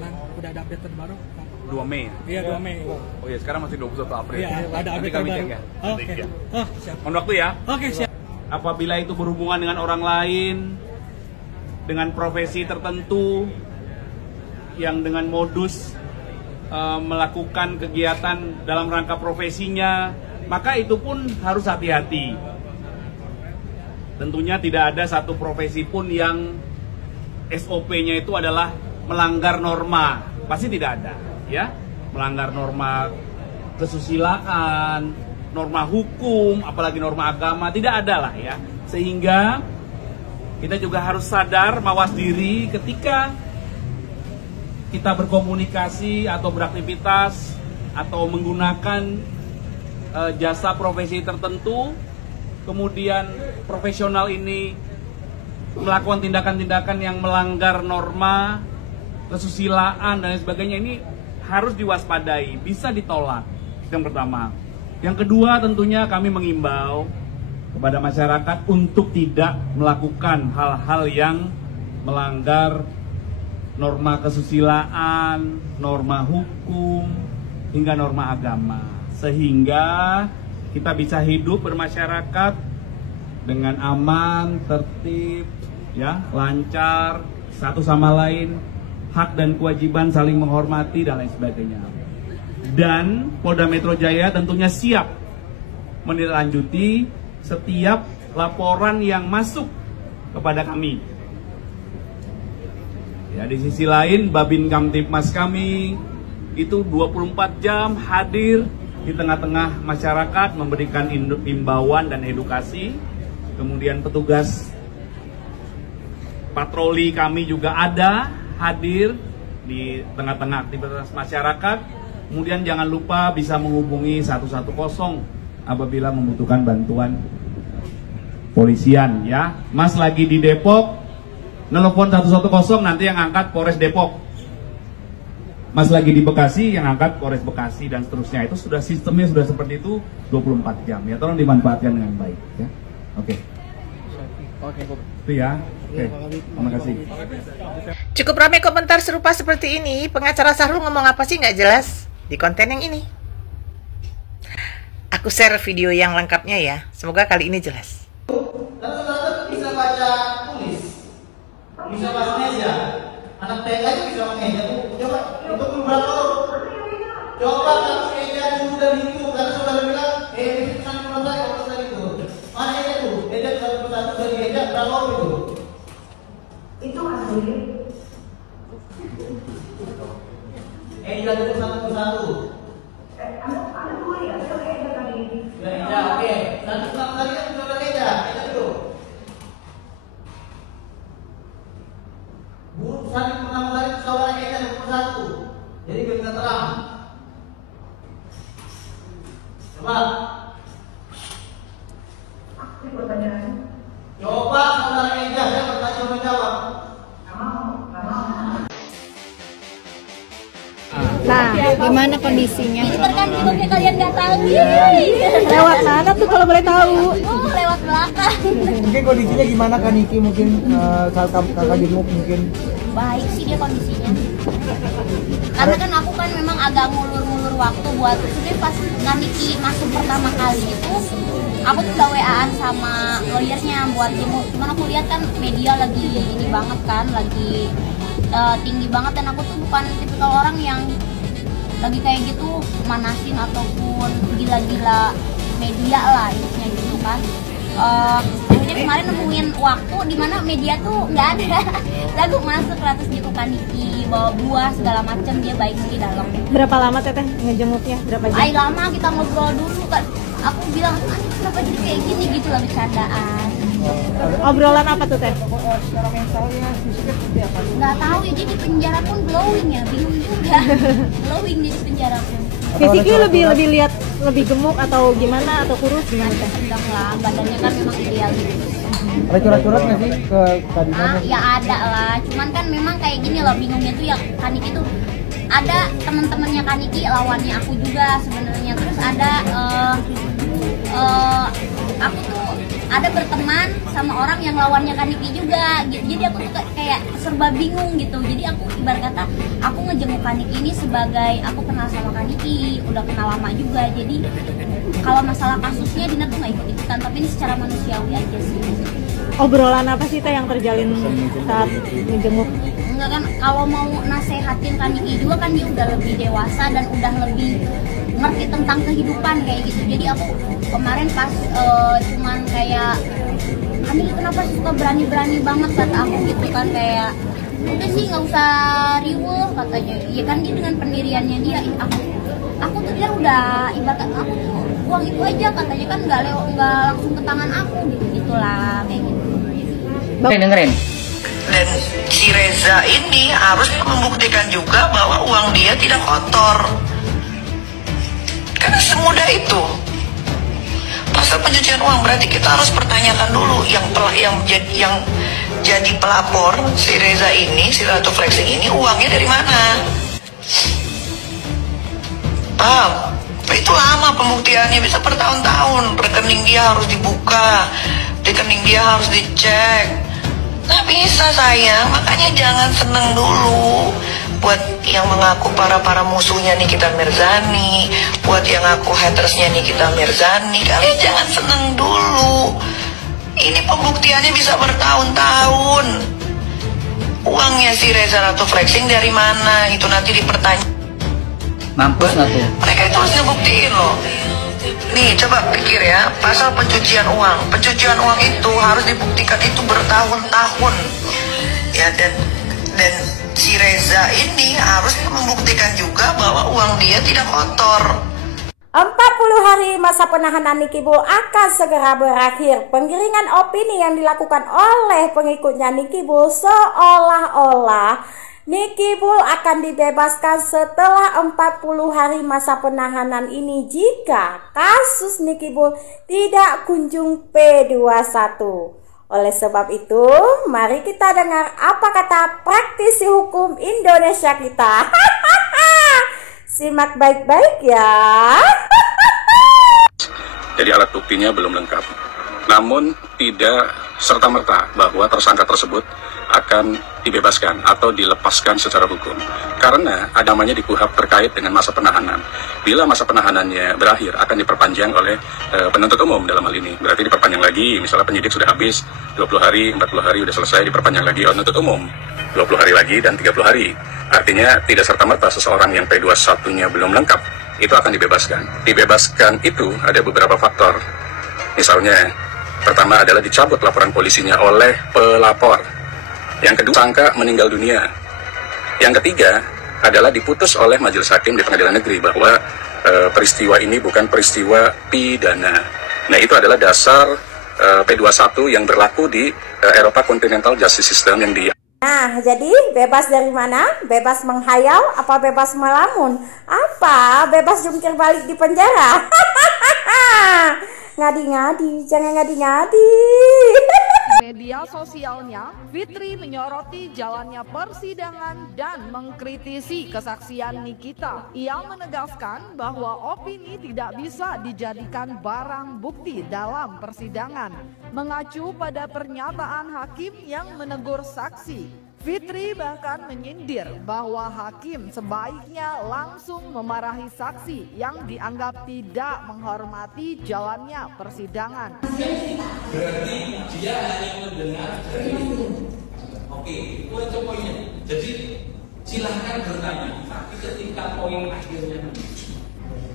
sekarang udah ada update terbaru. 2 Mei. Iya, 2 Mei. Oh iya, sekarang masih 21 April. Iya, ada Nanti update kami terbaru. cek ya. Oke. Nanti ya. Oh, siap. Mohon waktu ya. Oke, siap. Apabila itu berhubungan dengan orang lain, dengan profesi tertentu, yang dengan modus melakukan kegiatan dalam rangka profesinya, maka itu pun harus hati-hati. Tentunya tidak ada satu profesi pun yang SOP-nya itu adalah melanggar norma, pasti tidak ada, ya. Melanggar norma kesusilaan, norma hukum, apalagi norma agama, tidak ada lah ya. Sehingga kita juga harus sadar, mawas diri ketika kita berkomunikasi atau beraktivitas atau menggunakan jasa profesi tertentu, kemudian profesional ini melakukan tindakan-tindakan yang melanggar norma, kesusilaan dan lain sebagainya, ini harus diwaspadai, bisa ditolak. Yang pertama. Yang kedua, tentunya kami mengimbau kepada masyarakat untuk tidak melakukan hal-hal yang melanggar norma kesusilaan, norma hukum, hingga norma agama. Sehingga kita bisa hidup bermasyarakat dengan aman, tertib, ya, lancar, satu sama lain, hak dan kewajiban saling menghormati dan lain sebagainya. Dan Polda Metro Jaya tentunya siap menindaklanjuti setiap laporan yang masuk kepada kami. Ya, di sisi lain Babin Kamtibmas kami itu 24 jam hadir di tengah-tengah masyarakat memberikan imbauan dan edukasi. Kemudian petugas patroli kami juga ada hadir di tengah-tengah aktivitas masyarakat. Kemudian jangan lupa bisa menghubungi 110 apabila membutuhkan bantuan polisian, ya. Mas lagi di Depok, nelpon 110, nanti yang angkat Polres Depok. Mas lagi di Bekasi, yang angkat Polres Bekasi, dan seterusnya. Itu sudah sistemnya sudah seperti itu 24 jam, ya. Tolong dimanfaatkan dengan baik, ya. Oke. Itu ya. Oke. Terima kasih. Cukup ramai komentar serupa seperti ini. Pengacara Sahrul ngomong apa sih nggak jelas di konten yang ini. Aku share video yang lengkapnya ya. Semoga kali ini jelas. Dan saudara bisa baca tulis, bisa bahasa Indonesia. Anak TK itu bisa mengeja. Coba untuk beberapa coba kamu mengeja dulu dari itu, karena saudara bilang, bisa menurut saya kalau dari itu. Mana itu? Eja satu persatu dari eja berapa itu? Itu asli. Eja dulu satu persatu. Ada dua ya, saya eja tadi. Ya eja, oke. Satu persatu tadi kan saudara eja dulu. Saling pertama kali saudara eja satu persatu. Jadi kita terang. Coba. Ini pertanyaan. Coba saudara eja, saya bertanya menjawab. Nah, gimana kondisinya? Ini tergantung kayak kalian nggak tahu. Lewat mana tuh kalau boleh tahu? Oh, lewat belakang. Mungkin kondisinya gimana Kak Niki, mungkin saat kakak jenguk mungkin? Baik sih dia kondisinya. Karena kan aku kan memang agak ngulur-ngulur waktu buat sebenarnya pas Kaniki masuk pertama kali itu aku tuh udah WA-an sama lawyernya buat jenguk. Cuman aku lihat kan media lagi ini banget kan, lagi tinggi banget, dan aku tuh bukan tipikal orang yang lagi kayak gitu manasin ataupun gila-gila media lah intinya gitu kan. Akhirnya kemarin nemuin waktu di mana media tuh nggak ada. Lalu masuk ratus gitu Kaniki bawa buah segala macem, dia baik di dalam. Berapa lama teteh ngejenguknya? Berapa jam? Ay lama, kita ngobrol dulu kan. Aku bilang, kenapa jadi kayak gini gitu lah, bercandaan. Obrolan apa tuh teh? Secara mentalnya, fisiknya seperti apa? Nggak tahu ya, jadi di penjara pun glowing ya, bingung juga. Glowing di penjara pun. Fisiknya lebih lihat lebih gemuk atau gimana, atau kurus gimana teh? Sedang lah, badannya kan memang ideal gitu. Ada curhat-curhat nggak sih ke tadi? Ya ada lah, cuman kan memang kayak gini loh, bingungnya tuh yang Kaniki tuh ada teman-temannya Kaniki, lawannya aku juga sebenarnya. Terus ada aku tuh ada berteman sama orang yang lawannya Kaniki juga gitu. Jadi aku tuh kayak serba bingung gitu. Jadi aku ibarat kata aku ngejenguk Kaniki ini sebagai aku kenal sama Kaniki, udah kenal lama juga. Jadi kalau masalah kasusnya Dina tuh nggak ikut-ikutan, tapi ini secara manusiawi aja sih. Obrolan apa sih Teh yang terjalin saat ngejenguk? Enggak kan, kalau mau nasehatin Kaniki juga kan dia udah lebih dewasa dan udah lebih ngerti tentang kehidupan kayak gitu. Jadi aku kemarin pas cuman kayak Kaniki kenapa suka berani-berani banget kata aku gitu kan, kayak udah sih nggak usah riweuh katanya. Iya kan dia dengan pendiriannya dia, aku tuh dia udah ibarat aku tuh uang itu aja katanya kan nggak langsung ke tangan aku gitu gitulah kayak gitu. Dengerin. Dan si Reza ini harus membuktikan juga bahwa uang dia tidak kotor. Karena semudah itu. Pasal pencucian uang berarti kita harus pertanyakan dulu yang jadi pelapor si Reza ini, si Ratu Flexing ini uangnya dari mana? Paham? Itu lama pembuktiannya, bisa bertahun-tahun. Rekening dia harus dibuka, rekening dia harus dicek. Nggak bisa sayang, makanya jangan seneng dulu. Buat yang mengaku para musuhnya Nikita Mirzani, buat yang ngaku hatersnya Nikita Mirzani, kalian jangan seneng dulu. Ini pembuktiannya bisa bertahun-tahun. Uangnya si Reza Ratu Flexing dari mana? Itu nanti dipertanyaan. Mampus nggak tuh? Mereka itu harus ngebuktiin loh. Nih coba pikir ya, pasal pencucian uang. Pencucian uang itu harus dibuktikan itu bertahun-tahun. Ya dan si Reza ini harus membuktikan juga bahwa uang dia tidak kotor. 40 hari masa penahanan Niki Bull akan segera berakhir. Penggiringan opini yang dilakukan oleh pengikutnya Niki Bull seolah-olah Niki Bull akan dibebaskan setelah 40 hari masa penahanan ini jika kasus Niki Bull tidak kunjung P21. Oleh sebab itu, mari kita dengar apa kata praktisi hukum Indonesia kita. Simak baik-baik ya. Jadi alat buktinya belum lengkap. Namun tidak serta-merta bahwa tersangka tersebut akan dibebaskan atau dilepaskan secara hukum. Karena ada namanya di KUHP terkait dengan masa penahanan. Bila masa penahanannya berakhir, akan diperpanjang oleh penuntut umum dalam hal ini. Berarti diperpanjang lagi, misalnya penyidik sudah habis 20 hari, 40 hari sudah selesai, diperpanjang lagi oleh penuntut umum 20 hari lagi dan 30 hari. Artinya tidak serta-merta seseorang yang P21-nya belum lengkap itu akan dibebaskan. Dibebaskan itu ada beberapa faktor. Misalnya, pertama adalah dicabut laporan polisinya oleh pelapor. Yang kedua, tersangka meninggal dunia. Yang ketiga adalah diputus oleh majelis hakim di pengadilan negeri bahwa peristiwa ini bukan peristiwa pidana. Nah, itu adalah dasar P21 yang berlaku di Eropa Continental Justice System yang di. Nah, jadi bebas dari mana? Bebas menghayal apa bebas melamun? Apa bebas jungkir balik di penjara? Ngadi-ngadi, jangan ngadi-ngadi. Media sosialnya, Fitri menyoroti jalannya persidangan dan mengkritisi kesaksian Nikita. Ia menegaskan bahwa opini tidak bisa dijadikan barang bukti dalam persidangan, mengacu pada pernyataan hakim yang menegur saksi. Fitri bahkan menyindir bahwa hakim sebaiknya langsung memarahi saksi yang dianggap tidak menghormati jalannya persidangan. Berarti dia hanya mendengar dari oke, itu aja poinnya. Jadi silahkan bertanya, tapi ketika poin akhirnya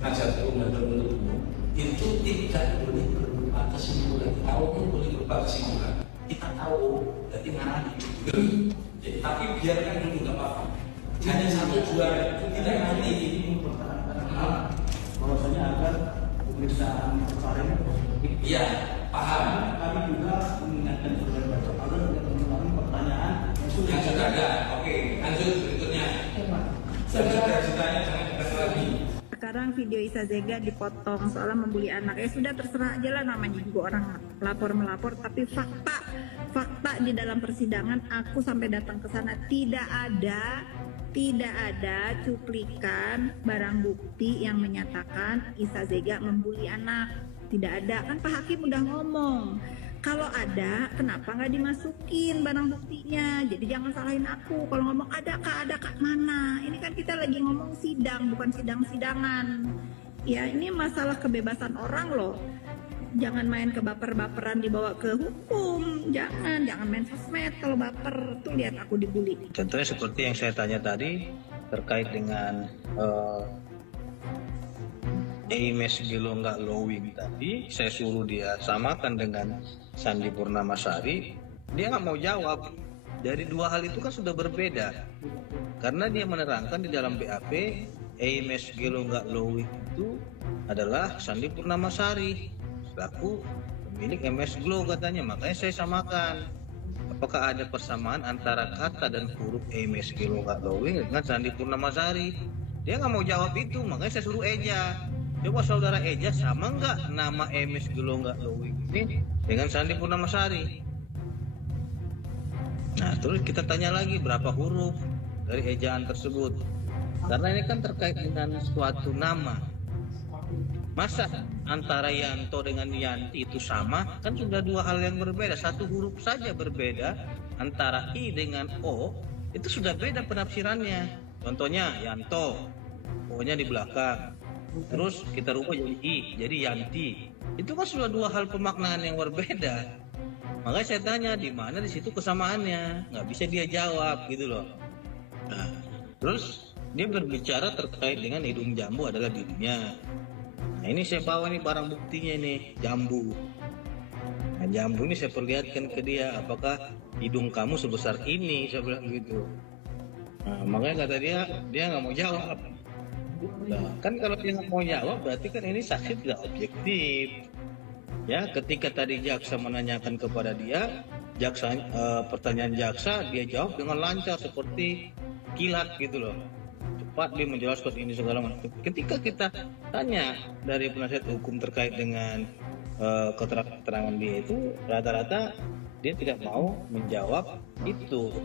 penasihat hukum dan penuntut umum itu tidak boleh berupa kesimpulan. Kalau pun boleh berupa kesimpulan, kita tahu berarti mana gitu. Tapi biarkan dulu nggak apa-apa. Hanya satu juara itu tidak nanti ini mempertahankan bahwasanya agar pemeriksaan perkara ini positif. Iya, paham. Kami juga mengingatkan saudara baca agar tidak mengulangi pertanyaan yang sudah ada. Oke, lanjut berikutnya. Saudara ceritanya jangan dikasih lagi. Sekarang video Isa Zega dipotong soal membuli anak. Sudah terserah aja lah, namanya juga orang melapor, tapi fakta di dalam persidangan aku sampai datang ke sana tidak ada cuplikan barang bukti yang menyatakan Isa Zega membuli anak. Tidak ada, kan Pak Hakim udah ngomong Kalau ada, kenapa nggak dimasukin barang buktinya? Jadi jangan salahin aku. Kalau ngomong ada kak mana? Ini kan kita lagi ngomong sidang, bukan sidang-sidangan. Ya ini masalah kebebasan orang loh. Jangan main ke baper-baperan dibawa ke hukum. Jangan main sosmed kalau baper. Tuh lihat aku dibully. Contohnya seperti yang saya tanya tadi terkait dengan Ames Gelo nggak lowing tadi, saya suruh dia samakan dengan Sandi Purnamasari, dia nggak mau jawab. Dari dua hal itu kan sudah berbeda, karena dia menerangkan di dalam BAP Ames Gelo nggak lowing itu adalah Sandi Purnamasari selaku pemilik MS Glo katanya, makanya saya samakan. Apakah ada persamaan antara kata dan huruf Ames Gelo nggak lowing dengan Sandi Purnamasari? Dia nggak mau jawab itu, makanya saya suruh Eja. Coba saudara Eja sama nggak nama Ames Gelo nggak lowing ini dengan Sandi Purnamasari? Nah terus kita tanya lagi berapa huruf dari ejaan tersebut, karena ini kan terkait dengan suatu nama. Masa antara Yanto dengan Yanti itu sama? Kan sudah dua hal yang berbeda. Satu huruf saja berbeda, antara I dengan O itu sudah beda penafsirannya. Contohnya Yanto, O-nya di belakang. Terus kita rubah jadi I, jadi Yanti. Itu kan sudah dua hal pemaknaan yang berbeda. Makanya saya tanya di mana di situ kesamaannya, nggak bisa dia jawab gitu loh. Nah, terus dia berbicara terkait dengan hidung jambu adalah dirinya. Nah ini saya bawa nih barang buktinya nih, jambu. Nah jambu ini saya perlihatkan ke dia, apakah hidung kamu sebesar ini, saya bilang gitu. Nah makanya kata dia nggak mau jawab. Nah, kan kalau dia nggak mau jawab berarti kan ini saksi tidak objektif. Ya, ketika tadi jaksa menanyakan kepada dia, pertanyaan jaksa dia jawab dengan lancar seperti kilat gitu loh. Cepat dia menjelaskan ini segala macam. Ketika kita tanya dari penasihat hukum terkait dengan keterangan dia itu, rata-rata dia tidak mau menjawab itu.